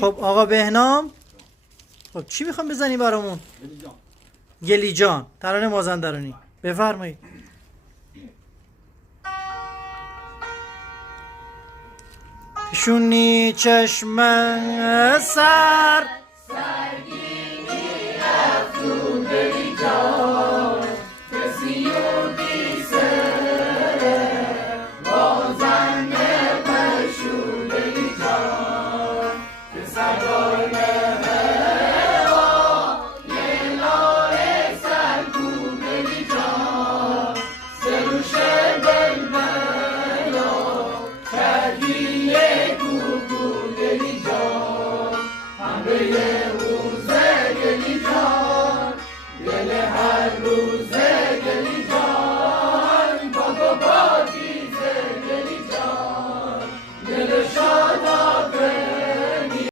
خب آقا بهنام، خب چی میخوام بزنی برامون؟ گلی جان، ترانه مازندرانی، بفرمایید. شونی چشم سر Sag